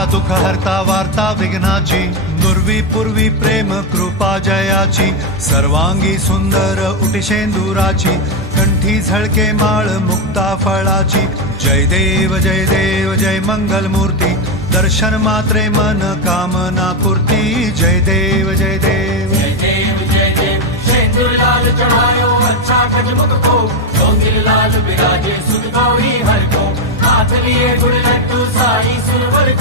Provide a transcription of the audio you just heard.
दाता दुःख हरता वार्ता विघ्नाची, नुर्वी पूर्वी प्रेम कृपा जयाची, सर्वांगी सुंदर उटिशेंदुराची, कंठी झळके माळ मुक्ता फळाची। जय देव जय मंगल मूर्ती, दर्शन मात्रे मन कामना पूर्ती। जय देव जय देव शेंदूर लाल चढ़ायो अच्छा खजमुख को, डोंगिल लाल बिराजे सुध गौरी हर को, हाथ लिए गुड़ लड्डू साई सुरवर को।